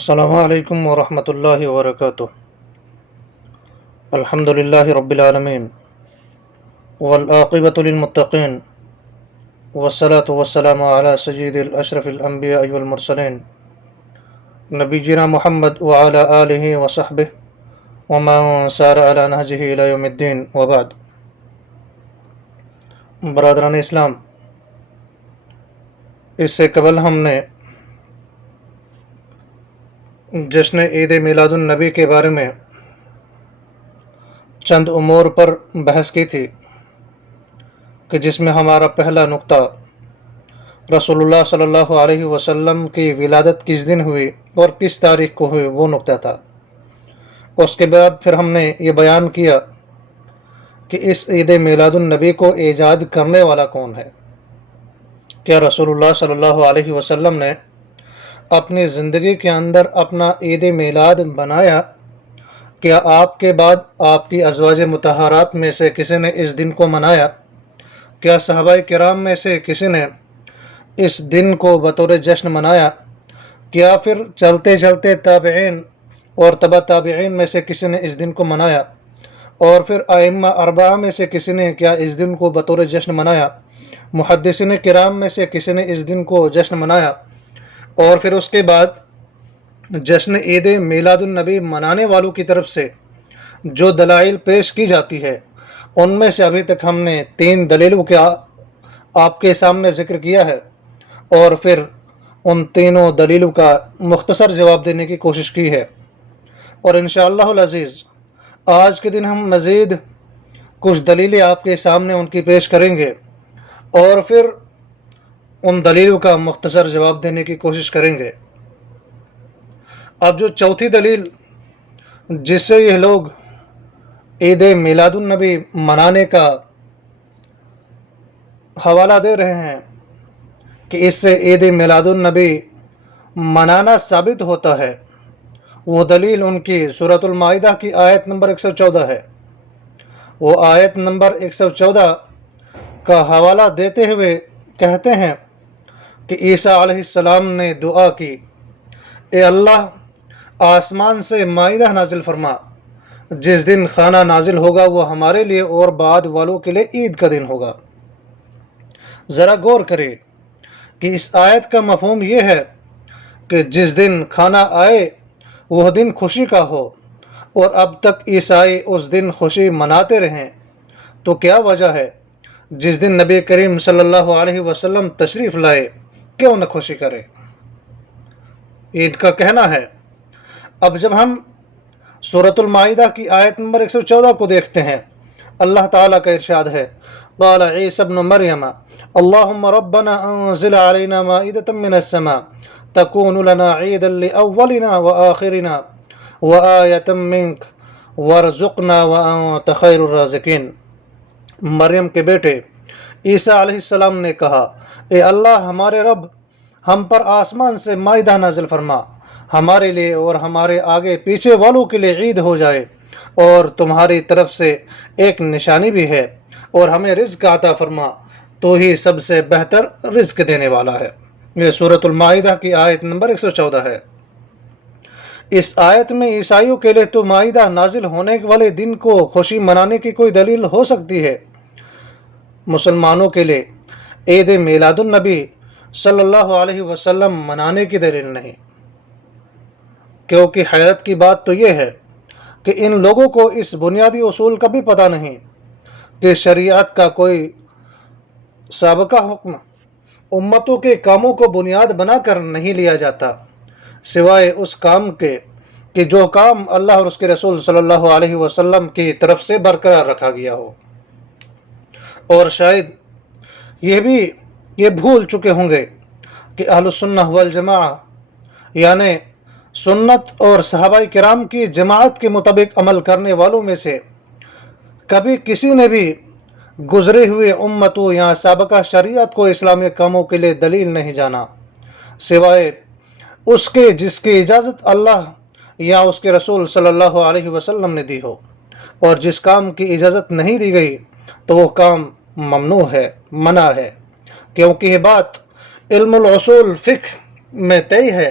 السلام علیکم ورحمۃ اللہ وبرکاتہ۔ الحمد للہ رب العالمین والعاقبۃ للمتقین والصلاة والسلام علی سید الاشرف الانبیاء والمرسلین نبینا محمد وعلی آلہ وصحبہ ومن سار علی نہجہ الی یوم الدین وبعد۔ برادران اسلام، اس سے قبل ہم نے جشن عید میلاد النبی کے بارے میں چند امور پر بحث کی تھی کہ جس میں ہمارا پہلا نقطہ رسول اللہ صلی اللہ علیہ وسلم کی ولادت کس دن ہوئی اور کس تاریخ کو ہوئی، وہ نقطہ تھا۔ اس کے بعد پھر ہم نے یہ بیان کیا کہ اس عید میلاد النبی کو ایجاد کرنے والا کون ہے۔ کیا رسول اللہ صلی اللہ علیہ وسلم نے اپنی زندگی کے اندر اپنا عید میلاد بنایا؟ کیا آپ کے بعد آپ کی ازواج مطہرات میں سے کسی نے اس دن کو منایا؟ کیا صحابہ کرام میں سے کسی نے اس دن کو بطور جشن منایا؟ کیا پھر چلتے چلتے تابعین اور تبع تابعین میں سے کسی نے اس دن کو منایا؟ اور پھر ائمہ اربعہ میں سے کسی نے کیا اس دن کو بطور جشن منایا؟ محدثین کرام میں سے کسی نے اس دن کو جشن منایا؟ اور پھر اس کے بعد جشن عید میلاد النبی منانے والوں کی طرف سے جو دلائل پیش کی جاتی ہے، ان میں سے ابھی تک ہم نے 3 دلیلوں کا آپ کے سامنے ذکر کیا ہے، اور پھر ان تینوں دلیلوں کا مختصر جواب دینے کی کوشش کی ہے۔ اور انشاءاللہ العزیز آج کے دن ہم مزید کچھ دلیلیں آپ کے سامنے ان کی پیش کریں گے، اور پھر ان دلیلوں کا مختصر جواب دینے کی کوشش کریں گے۔ اب جو چوتھی دلیل جس سے یہ لوگ عید میلاد النبی منانے کا حوالہ دے رہے ہیں کہ اس سے عید میلاد النبی منانا ثابت ہوتا ہے، وہ دلیل ان کی سورۃ المائدہ کی آیت نمبر 114 ہے۔ وہ آیت نمبر 114 کا حوالہ دیتے ہوئے کہتے ہیں کہ عیسیٰ علیہ السلام نے دعا کی، اے اللہ آسمان سے مائدہ نازل فرما، جس دن کھانا نازل ہوگا وہ ہمارے لیے اور بعد والوں کے لیے عید کا دن ہوگا۔ ذرا غور کریں کہ اس آیت کا مفہوم یہ ہے کہ جس دن کھانا آئے وہ دن خوشی کا ہو، اور اب تک عیسائی اس دن خوشی مناتے رہیں، تو کیا وجہ ہے جس دن نبی کریم صلی اللہ علیہ وسلم تشریف لائے کیوں نہ خوشی کرے؟ عید کا کہنا ہے۔ اب جب ہم سورۃ المائدہ کی آیت نمبر 114 کو دیکھتے ہیں، اللہ تعالیٰ کا ارشاد ہے، قال عیسی ابن مریم اللہم ربنا انزل علینا مائدۃ من السماء تکون لنا عیدا لأولنا وآخرنا وآیۃ منک وارزقنا وانت خیر الرازقین۔ مریم کے بیٹے عیسیٰ علیہ السلام نے کہا، اے اللہ ہمارے رب، ہم پر آسمان سے مائدہ نازل فرما، ہمارے لیے اور ہمارے آگے پیچھے والوں کے لیے عید ہو جائے، اور تمہاری طرف سے ایک نشانی بھی ہے، اور ہمیں رزق عطا فرما، تو ہی سب سے بہتر رزق دینے والا ہے۔ یہ سورۃ المائدہ کی آیت نمبر 114 ہے۔ اس آیت میں عیسائیوں کے لیے تو مائدہ نازل ہونے والے دن کو خوشی منانے کی کوئی دلیل ہو سکتی ہے، مسلمانوں کے لیے عید میلاد النبی صلی اللہ علیہ وسلم منانے کی دلیل نہیں۔ کیونکہ حیرت کی بات تو یہ ہے کہ ان لوگوں کو اس بنیادی اصول کا بھی پتہ نہیں کہ شریعت کا کوئی سابقہ حکم امتوں کے کاموں کو بنیاد بنا کر نہیں لیا جاتا، سوائے اس کام کے کہ جو کام اللہ اور اس کے رسول صلی اللہ علیہ وسلم کی طرف سے برقرار رکھا گیا ہو۔ اور شاید یہ بھول چکے ہوں گے کہ اہل السنہ والجماعہ یعنی سنت اور صحابہ کرام کی جماعت کے مطابق عمل کرنے والوں میں سے کبھی کسی نے بھی گزرے ہوئے امتوں یا سابقہ شریعت کو اسلامی کاموں کے لیے دلیل نہیں جانا، سوائے اس کے جس کی اجازت اللہ یا اس کے رسول صلی اللہ علیہ وسلم نے دی ہو، اور جس کام کی اجازت نہیں دی گئی تو وہ کام ممنوع ہے، منع ہے، کیونکہ یہ بات علم الاصول فقہ میں طے ہے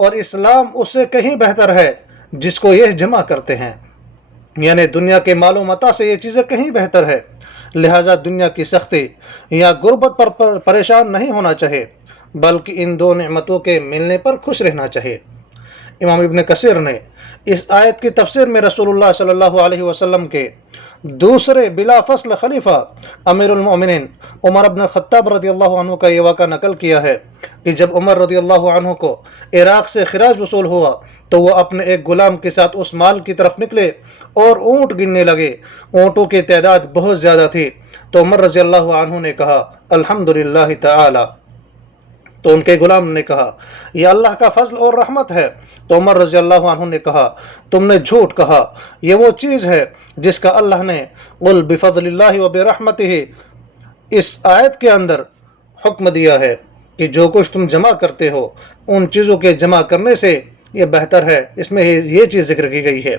اور اسلام اس سے کہیں بہتر ہے جس کو یہ جمع کرتے ہیں، یعنی دنیا کے مال و متاع سے یہ چیزیں کہیں بہتر ہے، لہٰذا دنیا کی سختی یا غربت پر پریشان نہیں ہونا چاہیے، بلکہ ان دو نعمتوں کے ملنے پر خوش رہنا چاہیے۔ امام ابن کثیر نے اس آیت کی تفسیر میں رسول اللہ صلی اللہ علیہ وسلم کے دوسرے بلا فصل خلیفہ امیر المؤمنین عمر بن الخطاب رضی اللہ عنہ کا یہ واقعہ نقل کیا ہے کہ جب عمر رضی اللہ عنہ کو عراق سے خراج وصول ہوا تو وہ اپنے ایک غلام کے ساتھ اس مال کی طرف نکلے اور اونٹ گننے لگے۔ اونٹوں کی تعداد بہت زیادہ تھی، تو عمر رضی اللہ عنہ نے کہا الحمدللہ تعالی، تو ان کے غلام نے کہا یہ اللہ کا فضل اور رحمت ہے، تو عمر رضی اللہ عنہ نے کہا تم نے جھوٹ کہا، یہ وہ چیز ہے جس کا اللہ نے قل بفضل اللہ وبرحمتہ اس آیت کے اندر حکم دیا ہے کہ جو کچھ تم جمع کرتے ہو ان چیزوں کے جمع کرنے سے یہ بہتر ہے۔ اس میں یہ چیز ذکر کی گئی ہے،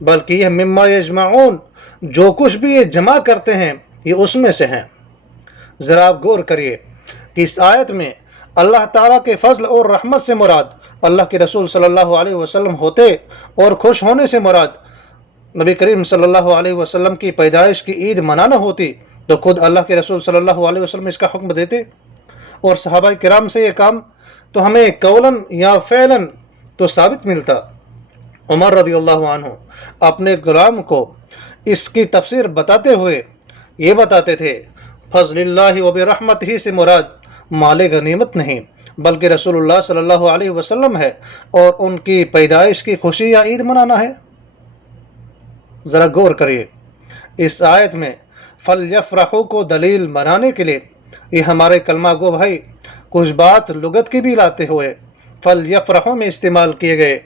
بلکہ یہ مما یجمعون، جو کچھ بھی یہ جمع کرتے ہیں یہ اس میں سے ہیں۔ ذرا آپ غور کریے کہ اس آیت میں اللہ تعالیٰ کے فضل اور رحمت سے مراد اللہ کے رسول صلی اللہ علیہ وسلم ہوتے، اور خوش ہونے سے مراد نبی کریم صلی اللہ علیہ وسلم کی پیدائش کی عید منانا ہوتی تو خود اللہ کے رسول صلی اللہ علیہ وسلم اس کا حکم دیتے، اور صحابہ کرام سے یہ کام تو ہمیں قولاً یا فعلاً تو ثابت ملتا۔ عمر رضی اللہ عنہ اپنے غلام کو اس کی تفسیر بتاتے ہوئے یہ بتاتے تھے فضل اللہ وبرحمتہ ہی سے مراد مال غنیمت نہیں بلکہ رسول اللہ صلی اللہ علیہ وسلم ہے، اور ان کی پیدائش کی خوشی یا عید منانا ہے۔ ذرا غور کریے، اس آیت میں فَلْيَفْرَحُوا کو دلیل بنانے کے لیے یہ ہمارے کلمہ گو بھائی کچھ بات لغت کی بھی لاتے ہوئے فَلْيَفْرَحُوا میں استعمال کیے گئے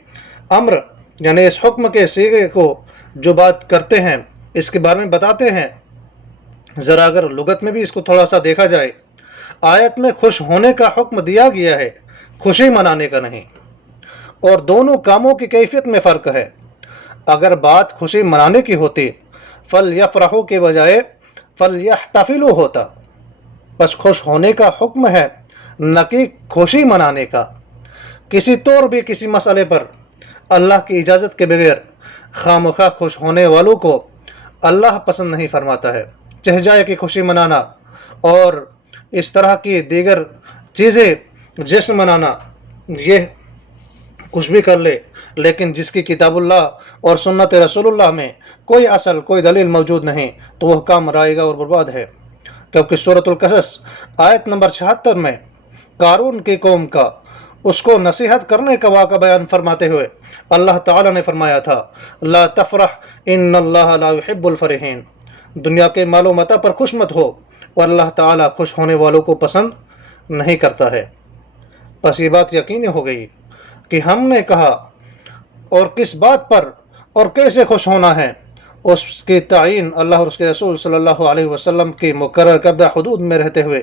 امر، یعنی اس حکم کے صیغے کو جو بات کرتے ہیں اس کے بارے میں بتاتے ہیں۔ ذرا اگر لغت میں بھی اس کو تھوڑا سا دیکھا جائے، آیت میں خوش ہونے کا حکم دیا گیا ہے، خوشی منانے کا نہیں، اور دونوں کاموں کی کیفیت میں فرق ہے۔ اگر بات خوشی منانے کی ہوتی فَلْيَفْرَحُوا کے بجائے فَلْيَحْتَفِلُوا ہوتا، بس خوش ہونے کا حکم ہے نہ کہ خوشی منانے کا۔ کسی طور بھی کسی مسئلے پر اللہ کی اجازت کے بغیر خواہ مخواہ خوش ہونے والوں کو اللہ پسند نہیں فرماتا ہے، چاہے جائے کہ خوشی منانا اور اس طرح کی دیگر چیزیں جشن منانا یہ کچھ بھی کر لے، لیکن جس کی کتاب اللہ اور سنت رسول اللہ میں کوئی اصل کوئی دلیل موجود نہیں تو وہ کام رائے گا اور برباد ہے۔ کیونکہ سورۃ القصص آیت نمبر 76 میں قارون کی قوم کا اس کو نصیحت کرنے کا واقعہ بیان فرماتے ہوئے اللہ تعالیٰ نے فرمایا تھا لا تفرح ان اللہ لا يحب الفرحین، دنیا کے مال و متاع پر خوش مت ہو، اور اللہ تعالیٰ خوش ہونے والوں کو پسند نہیں کرتا ہے۔ بس یہ بات یقینی ہو گئی کہ ہم نے کہا اور کس بات پر اور کیسے خوش ہونا ہے اس کی تعین اللہ اور اس کے رسول صلی اللہ علیہ وسلم کی مقرر کردہ حدود میں رہتے ہوئے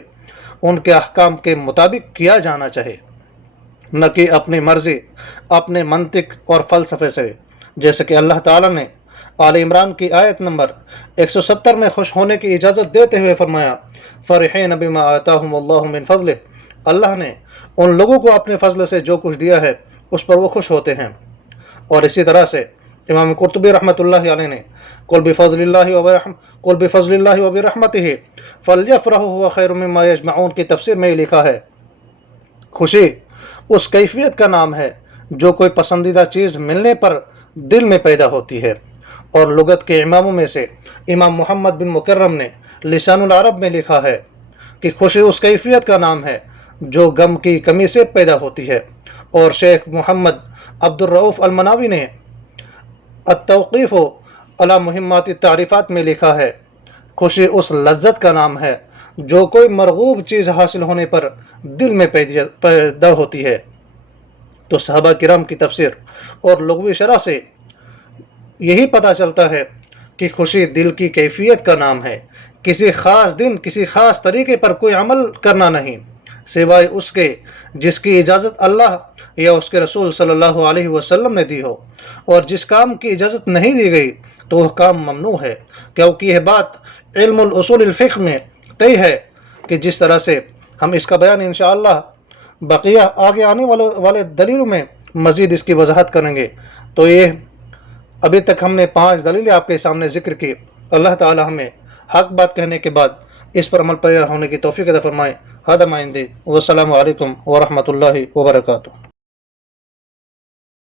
ان کے احکام کے مطابق کیا جانا چاہیے، نہ کہ اپنی مرضی، اپنے منطق اور فلسفے سے، جیسے کہ اللہ تعالیٰ نے آل عمران کی آیت نمبر 170 میں خوش ہونے کی اجازت دیتے ہوئے فرمایا فرحین بما آتاہم اللہ من فضلہ، اللہ نے ان لوگوں کو اپنے فضل سے جو کچھ دیا ہے اس پر وہ خوش ہوتے ہیں۔ اور اسی طرح سے امام قرطبی رحمۃ اللہ علیہ نے قل بفضل اللہ وبرحمتہ فلیفرحوا هو خیر مما یجمعون کی تفسیر میں یہ لکھا ہے خوشی اس کیفیت کا نام ہے جو کوئی پسندیدہ چیز ملنے پر دل میں پیدا ہوتی ہے، اور لغت کے اماموں میں سے امام محمد بن مکرم نے لسان العرب میں لکھا ہے کہ خوشی اس کیفیت کا نام ہے جو غم کی کمی سے پیدا ہوتی ہے، اور شیخ محمد عبد الرؤف المناوی نے التوقیف علی مہمات التعریفات میں لکھا ہے خوشی اس لذت کا نام ہے جو کوئی مرغوب چیز حاصل ہونے پر دل میں پیدا ہوتی ہے۔ تو صحابہ کرام کی تفسیر اور لغوی شرح سے یہی پتہ چلتا ہے کہ خوشی دل کی کیفیت کا نام ہے، کسی خاص دن کسی خاص طریقے پر کوئی عمل کرنا نہیں سوائے اس کے جس کی اجازت اللہ یا اس کے رسول صلی اللہ علیہ وسلم نے دی ہو، اور جس کام کی اجازت نہیں دی گئی تو وہ کام ممنوع ہے، کیونکہ یہ بات علم الاصول الفقہ میں طے ہے کہ جس طرح سے ہم اس کا بیان انشاءاللہ بقیہ آگے آنے والے دلیلوں میں مزید اس کی وضاحت کریں گے۔ تو یہ ابھی تک ہم نے 5 دلیلیں آپ کے سامنے ذکر کی۔ اللہ تعالی ہمیں حق بات کہنے کے بعد اس پر عمل پیرا ہونے کی توفیق عطا فرمائے۔ ہذا ما عندی، والسلام علیکم ورحمۃ اللہ وبرکاتہ۔